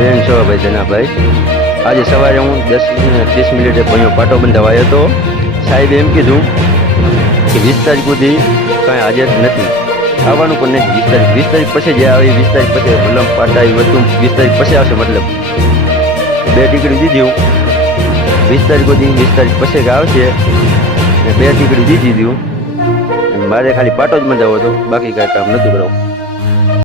Main છો ભાઈ જનાભાઈ. આજે સવારે હું 10-30 મિનિટે ભાઈઓ પાટો બંધાવા આવ્યો હતો. સાહેબે એમ કીધું કે 20 તારીખ સુધી કાંઈ હાજર નથી, આવવાનું પણ નથી. 20 તારીખ પછી જે આવે 20 તારીખ પછી મતલબ પાટા એ વસ્તુ 20 તારીખ પછી આવશે. મતલબ 2 ટિકિટ દીધી હું 20 તારીખ સુધી, 20 તારીખ પછી આવશે ને 2 ટિકિટ દીધી હતી હું. મારે ખાલી પાટો જ બંધાવો હતો, બાકી કાંઈ કામ નહોતું કરાવું.